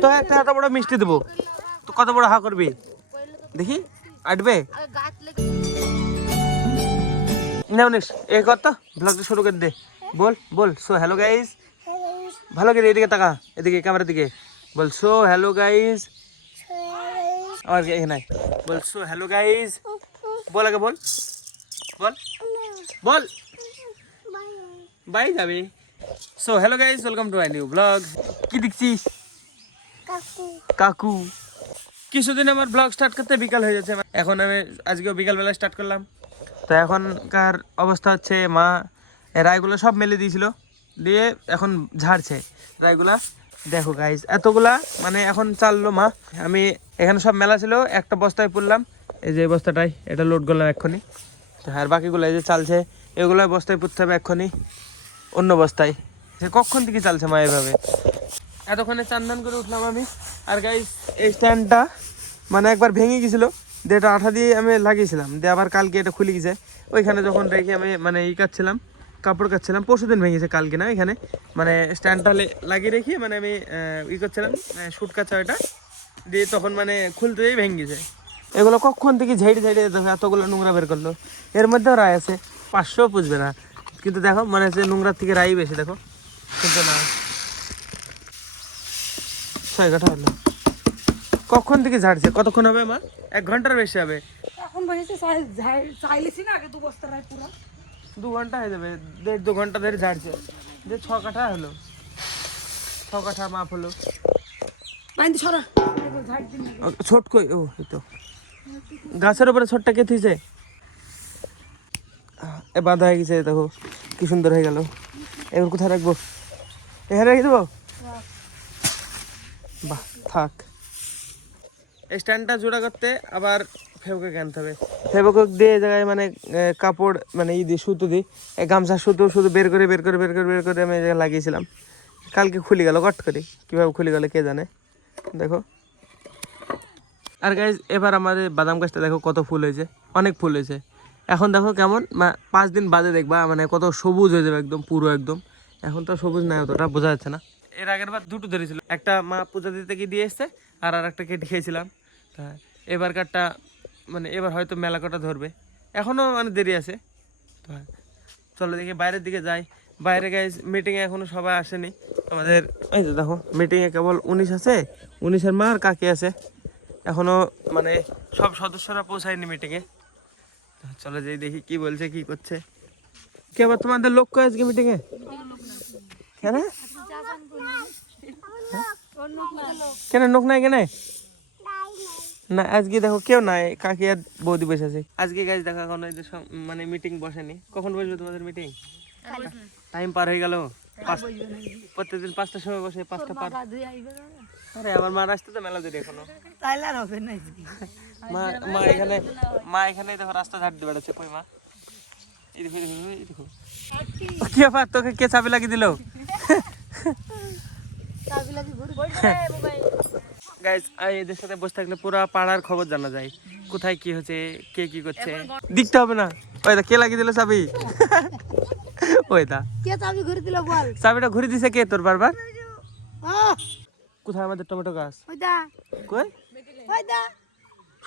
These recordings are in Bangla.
তো একটা এত বড় মিষ্টি দেবো, তো কত বড় হা করবি দেখি, আটবে না উনিশ। এ কর তো, ব্লগটা শুরু করে দে। বল বল, সো হ্যালো গাইস, ভালো করে এদিকে তাকা, এদিকে ক্যামেরার দিকে বল, সো হ্যালো গাইস। আমার এখানে বল, সো হ্যালো গাইস, বল আগে বল, বল বল, বাই যাবি। So hello guys, welcome to my new blog. কি দেখছিস? কাকু। কিছুদিন আমার ব্লগ স্টার্ট করতে বিকাল হয়ে যাচ্ছে, এখন আমি আজকেও বিকালবেলা স্টার্ট করলাম। তো এখনকার অবস্থা হচ্ছে, মা রায়গুলো সব মেলে দিয়েছিল, দিয়ে এখন ঝাড়ছে রায়গুলা। দেখো গাইস এতগুলা, মানে এখন চাললো মা। আমি এখানে সব মেলা ছিল, একটা বস্তায় পুরলাম, এই যে বস্তাটাই, এটা লোড করলাম এক্ষুনি। আর বাকিগুলো এই যে চালছে, এগুলো বস্তায় পুরতে হবে এক্ষুনি, অন্য বস্তায়। সে কখন থেকে চালছে মা এভাবে। এতক্ষণে চান করে উঠলাম আমি। আর গাইস এই স্ট্যান্ডটা মানে একবার ভেঙে গেছিলো, দিয়ে এটা আঠা দিয়ে আমি লাগিয়েছিলাম, দিয়ে আবার কালকে এটা খুলে গেছে। ওইখানে যখন রেখে আমি মানে কাটছিলাম, কাপড় কাটছিলাম, পরশুদিন ভেঙেছে, কালকে না। এখানে মানে স্ট্যান্ডটা লাগিয়ে রেখে মানে আমি করছিলাম, শুট কাচ্ছা ওইটা দিয়ে, তখন মানে খুলতেই ভেঙে গেছে। এগুলো কখন থেকে ঝেড়ে দেখো এতগুলো নোংরা বের করলো। এর মধ্যেও রায় আছে, 500 পুষবে না, কিন্তু দেখো মানে হচ্ছে নোংরার থেকে রায় বেশি, দেখো কিন্তু না। 6 কাঠা হলো, কখন থেকে ঝাড়ছে? কতক্ষণ হবে মা? 1 ঘন্টার বেশি হবে। এখন বসেছে চাইলেছি না আগে 2 বস্তা রায় পুরো 2 ঘন্টা হয়ে যাবে, 1.5-2 ঘন্টা ধরে ঝাড়ছে। যে 6 কাঠা হলো, 6 কাঠা মাপ হলো। বাইন্দি সরা ঝাড় দিন ছোট কই, ও এই তো গাছের উপরে ছোটটা কে থিয়েছে, এ বাঁধা হয়ে গেছে, দেখো কি সুন্দর হয়ে গেল। এবার কোথায় রাখবো? এখানে রেখে দেবো? বাহ, থাক। স্ট্যান্ডটা জোড়া করতে আবার ফেবকে আনতে হবে। ফেবকক দিয়ে জায়গায় মানে কাপড় মানে দিয়ে সুতো দিই, গামছার সুতো শুধু বের করে আমি লাগিয়েছিলাম। কালকে খুলে গেল কট করে, কীভাবে খুলে গেল কে জানে। দেখো আর গাইজ এবার আমাদের বাদাম গাছটা দেখো কত ফুল হয়েছে, অনেক ফুল হয়েছে। এখন দেখো কেমন 5 দিন বাদে দেখবা মানে কত সবুজ হয়ে যাবে একদম, পুরো একদম। এখন তো সবুজ নাই, অতটা বোঝা যাচ্ছে না। এর আগের বার 2টো ধরেছিল, একটা মা পূজা দিতে গিয়ে দিয়ে এসছে, আর একটা কেটে খেয়েছিলাম। হ্যাঁ, এবারকারটা মানে এবার হয়তো মেলা কটা ধরবে, এখনও মানে দেরি আছে। তো হ্যাঁ, চলো দেখি বাইরের দিকে যাই। বাইরে গাইজ মিটিংয়ে এখনও সবাই আসেনি আমাদের। এই তো দেখো মিটিংয়ে কেবল 19 আছে, 19-এর মা আর কাকি আছে, এখনও মানে সব সদস্যরা পৌঁছায়নি মিটিংয়ে। চলো যাই দেখি কি বলছে, কি করছে। কে আবার তোমাদের লোক কয় আজকে মিটিংয়ে? কেন কেন লোক নাই কেন? না আজকে দেখো কেউ নাই, কাকি আর বৌদি বসে আছে আজকে। গাইজ দেখো এখন মানে মিটিং বসেনি। কখন বসবে তোমাদের মিটিং? টাইম পার হয়ে গেল। প্রত্যেকদিন 5টার সময় বসে, 5টা পার। আরে আমার মা আসতে তো মেলা দেরি এখনো। মা এখানে দেখো রাস্তা ঝাড় দিয়ে বেড়াচ্ছে। কই মা? এই দেখো এই দেখো। কি ব্যাপার, তোকে কে চাবি লাগিয়ে দিল? গাইজ এদের সাথে বসে থাকলে পুরো পাড়ার খবর জানা যায়, কোথায় কি হচ্ছে, কে কি করছে। দেখতে হবে না। ওই দা কে লাগিয়ে দিল চাবি? ওই দা কে চাবি ঘুরে দিল বল? চাবিটা ঘুরে দিছে কে তোর বারবার? কোথায় আমাদের টমেটো গাছ? ওইদা কই? ওইদা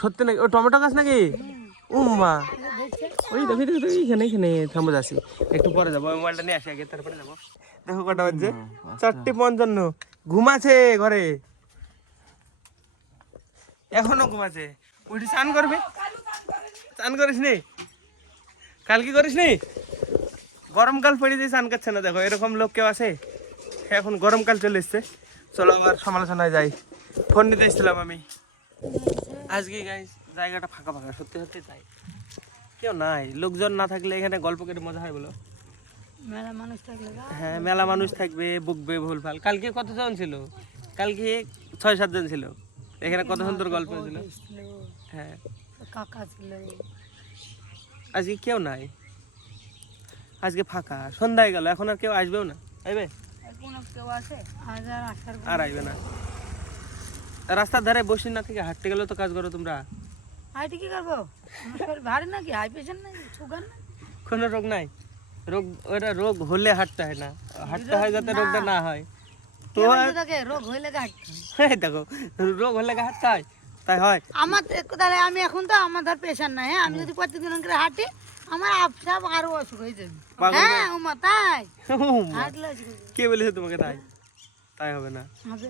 সত্যি নাকি? ও টমেটো গাছ নাকি? উম্মা ওই দেখো এখানে থামবো, যাচ্ছি একটু পরে যাবো। মোবাইলটা নিয়ে আসি আগে, তারপরে যাবো। দেখো কটা বাজছে, 4:55। ঘুমাচ্ছে ঘরে, এখনো ঘুমাচ্ছে। উঠি স্নান করবে? স্নান করিস নি? কাল কি করিস নি? গরমকাল পড়ে দিয়ে স্নান করছে না। দেখো এরকম লোক কেউ আছে? এখন গরমকাল চলে এসছে। চলো আবার সমালোচনায় যাই। ফোন নিতে এসেছিলাম আমি আজকে। গাইস জায়গাটা ফাঁকা ফাঁকা, সত্যি সত্যি তাই, কেউ নাই। লোকজন না থাকলে এখানে গল্প করে মজা হয় বলো? মেলা মানুষ থাকলে হ্যাঁ, মেলা মানুষ থাকবে, বকবে ভুলভাল। কালকে কতজন ছিল? কালকে 6-7 জন ছিল এখানে, কত সুন্দর গল্প ছিল। হ্যাঁ, কাকা ছিল। আজকে কেউ নাই, আজকে ফাঁকা। সন্ধ্যায় গেল, এখন আর কেউ আসবেও না। আইবে? কেউ আসে আর আইবে না। রাস্তার ধারে বসে না থেকে হাঁটতে গেলে তো কাজ করো তোমরা। হাইটে কি করবো? ভারী নাকি? হাই প্রেশার নাই, সুগার নাই, কোনো রোগ নাই। রোগ ওটা রোগ হলে হাঁটতে হয় না, হাঁটতে হয় যাতে রোগটা না হয়। তো থাকে রোগ হইলে গাছ এই দেখো রোগ হলে হাঁটতে হয়, তাই হয়। আমার তাহলে আমি এখন তো আমার ধর প্রেশার নাই, হ্যাঁ আমি যদি প্রত্যেকদিন করে হাঁটি আমার আপসাপ আরো অসুখ হয়ে যাবে। পাগল হ্যাঁ উমা তাই উমা, হাঁটলে অসুখ হয়ে যাবে। কে বলেছে তোমাকে তাই? তাই হবে না। হবে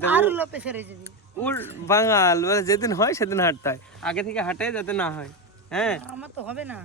দেখো, আরো লো প্রেশার হয়ে যাবে। ওর বাঙাল বলে যেদিন হয় সেদিন হাঁটতে হয়, আগে থেকে হাঁটে যাতে না হয়। হ্যাঁ আমার তো হবে না,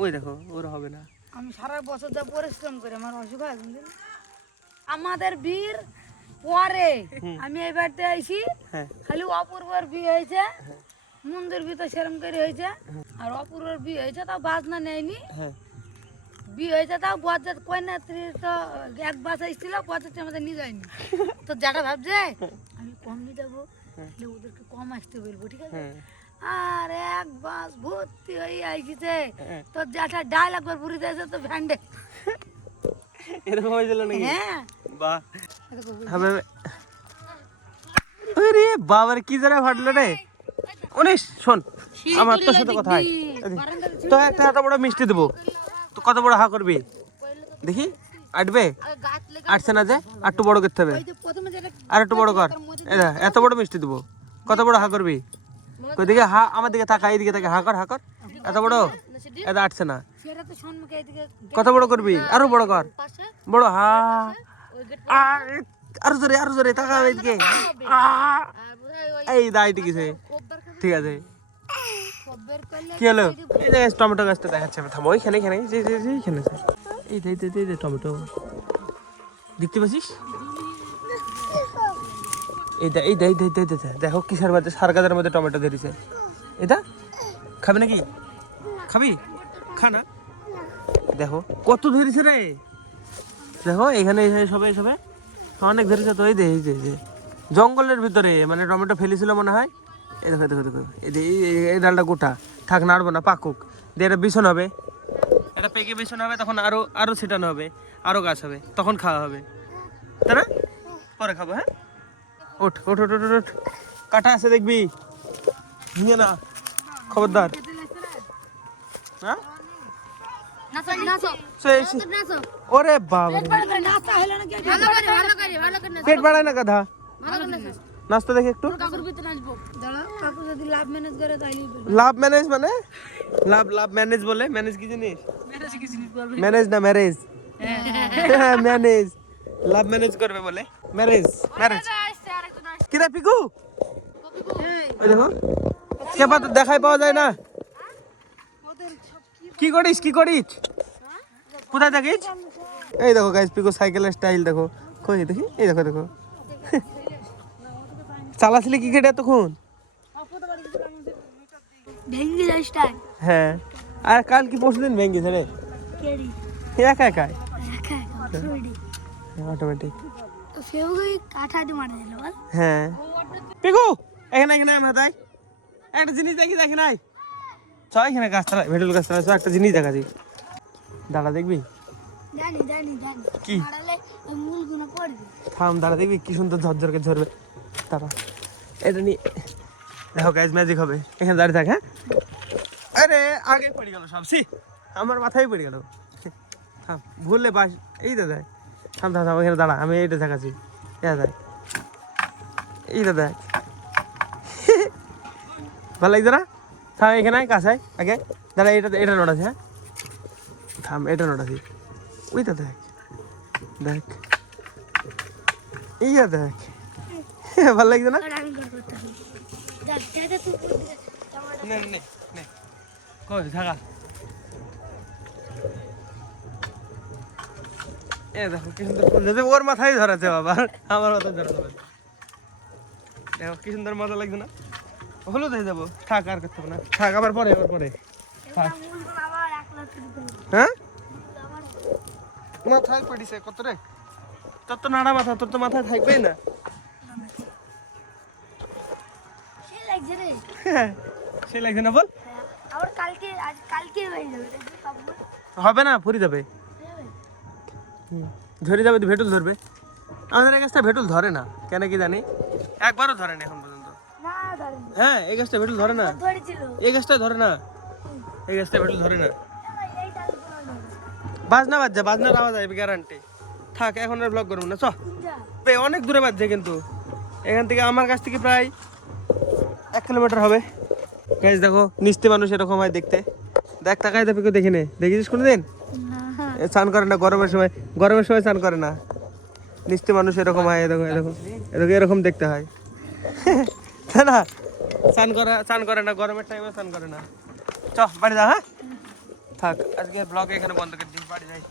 ওই দেখো ওর হবে না। আমি সারা বছর যা পরিশ্রম করে আমার অসুখ হয় কোনদিন? আমাদের বীর পরে আমি এই বাড়িতে আইছি, হ্যাঁ খালি অপূর্বর বিয়ে হয়েছে, মন্দির ভিতর সেরম করে হয়েছে, আর অপূর্বর বিয়ে হয়েছে তাও বাজনা নেয়নি, হ্যাঁ বিয়ে হয়েছে তাও বরযাত্রী কন্যাত্রী তো এক বাস এসেছিল, বরযাত্রী আমাদের নিয়ে যায়নি। তো যেটা ভাবছে আমি কম নিয়ে যাবো, তাহলে ওদেরকে কম আসতে বলবো, ঠিক আছে? হ্যাঁ আর এক বাস ভর্তি হয়ে আইছে, হ্যাঁ। তো যেটা ডাল একবার পুরি দিয়েছে তো ভ্যান্ডে। এরকম হয়েছিল নাকি? হ্যাঁ বাহ, হবে। আরে বাবার কি জোরে ফাটলো রে। উনিশ শোন, আমার তোর সাথে কথা হয়। তো একটা এত বড় মিষ্টি দেবো, তো কত বড় হা করবি দেখি? আটবে? আটছে না যে, আর একটু বড় করতে হবে, প্রথমে যেটা আর একটু বড় কর। এত বড় মিষ্টি দেবো, কত বড় হা করবি? কই দিকে হা, আমার দিকে তাকা, এইদিকে তাকা, হা কর হা কর। এত বড়, এটা আটছে না। সেটা তো সম্মুখে এদিকে কত বড় করবি? আরো বড় কর, পাশে বড় হা। আরো জোরে, আরো জোরে তাকা এদিকে। এই দাইটি কিসে? ঠিক আছে, খব্বের করলে কি হলো? এই যে টমেটো গাছটা দেখাচ্ছে, থামো ওইখানে, এখানে যে যে যে এখানে আছে। এই যে এই যে টমেটো দেখতে পাচ্ছিস? এই দেখো কিসের মধ্যে, সার গাছের মধ্যে টমেটো ধরেছে। এটা খাবি নাকি? খাবি? খা না। দেখো কত ধরেছে রে, দেখো এখানে সবাই সবাই অনেক ধরেছে। তো এই যে জঙ্গলের ভিতরে মানে টমেটো ফেলেছিল মনে হয়। এই দেখো দেখো দেখো, এই ডালটা গোটা থাক, নাড়বো না, পাকুক দিয়ে এটা বিছন হবে, এটা পেকে বিছন হবে, তখন আরো আরো ছিটানো হবে, আরো গাছ হবে, তখন খাওয়া হবে, তাই না? পরে খাবো। হ্যাঁ ওঠ ওঠ ওঠ ওঠ ওঠ, কাটা আছে দেখবি, ভেঙে না, খবরদার। হ্যাঁ নাচো নাচো নাচো ওরে বাবা, নাচা হলো না কি? ভালো করে পেট বাড়ায় না গাধা, ভালো করে নাচতে দেখি একটু। কাকুর ভিতরে নাচবো। দাঁড়াও, কাকু যদি লাভ ম্যানেজ করে তাইলে লাভ ম্যানেজ মানে? লাভ ম্যানেজ বলে, ম্যানেজ কি জিনিস? ম্যানেজ কি জিনিস বলবে? ম্যানেজ না ম্যারেজ, হ্যাঁ ম্যানেজ, লাভ ম্যানেজ করবে বলে ম্যারেজ। কি রে পিকু, ওই দেখো কে পাতা দেখাই পাওয়া যায় না। কি করিস কি করিস, কোথায় থাকিস? এই দেখো গাইস, পিকু সাইকেলের স্টাইল দেখো, কই দেখি, এই দেখো দেখো চালাছিলি কি কেটে এতক্ষণ? ভেঙ্গি যাইছটাই হ্যাঁ, আর কাল কি পরশুদিন ভেঙে গেছে রে, কেডি একা একাই একা ছুড়ি অটোমেটিক। তো ফেউগুই কাঠা দিয়ে মারা দিল বল। হ্যাঁ পিকু, এখানে এখানে মাথায় একটা জিনিস দেখি, দেখি নাই চ, এখানে গাছতলা, ভেটুল গাছতলা চ, একটা জিনিস দেখা যায়, দাঁড়া দেখবি। জানি জানি জানি কি? মারালে ওই মূলগুলো পড়বে। থাম, দাঁড়া দেখবি কি সুন্দর ঝরঝর করে ঝরবে। দাঁড়া, এটা নিয়ে দেখো গাইজ, ম্যাজিক হবে। এখানে দাঁড়িয়ে থাক। হ্যাঁ, আরে আগে পড়ে গেল সব, সি আমার মাথায় পড়ে গেল। থাম, ভুললে বাস, এই দাদা থাম থাম থাম, এখানে দাঁড়া, আমি এইটা দেখাচ্ছি। দেখ এই দাদা, ভালো লাগছে না? থাম এখানে কাছায় আগে দাঁড়া, এটা নোটাছি। হ্যাঁ থাম, এটা নোটাছি, ওইটা দেখ দেখ, ইয়া দেখ, ভালো লাগছে না? আমি করতে হবে। যা যা তুই নে নে নে, কই থাকা। এ দেখো কি সুন্দর ফুল, যদি ওর মাথায় ধরাছে বাবা, আমার মাথায় ধরাতে পারে। দেখো কি সুন্দর, মজা লাগছে না? হলুদ হয়ে যাবো, থাক আর করতে হবে না, থাক, আবার পরে থাক। মূলগুলো আবার একলা তুলতে হবে। হ্যাঁ মাথায় পড়িছে কত রে, তোর তো নাড়া মাথা, তোর তো মাথায় থাকবেই না। সে লাগছে রে। হ্যাঁ, সে লাগছে না বল? আবার কালকে হয়ে যাবে দেখবি কাপড় হবে না, ফুরি যাবে, ধরে যাবে, ভেটুল ধরবে। আমাদের এই গাছটা ভেটুল ধরে না কেন কি জানি, একবারও ধরে না এখন পর্যন্ত। না ধরে হ্যাঁ, এই গাছটা ভেটুল ধরে না, ধরেছিল এই গাছটা ধরে না, এই গাছটা ভেটুল ধরে না। এই ডালগুলো ধরে। বাজনা বাজছে, বাজনার আওয়াজ আসবে গ্যারান্টি। থাক, এখন আর ব্লগ করবো না, চ। যা অনেক দূরে বাজছে কিন্তু এখান থেকে আমার কাছ থেকে প্রায় 1 কিলোমিটার হবে। গাইস দেখো নিস্তে মানুষ এরকম হয় দেখতে। দেখ তাকায় দেখি দেখি নে, দেখেছিস কোনোদিন? স্নান করে না গরমের সময়, গরমের সময় স্নান করে না। নিস্তে মানুষ এরকম হয়, এরকম এরকম এরকম এরকম দেখতে হয়। তাই না? স্নান করে না গরমের টাইমে, স্নান করে না। চ বাড়ি যা, হ্যাঁ থাক, আজকে ব্লগ এখানে বন্ধ করে দিই, বাড়ি যাই।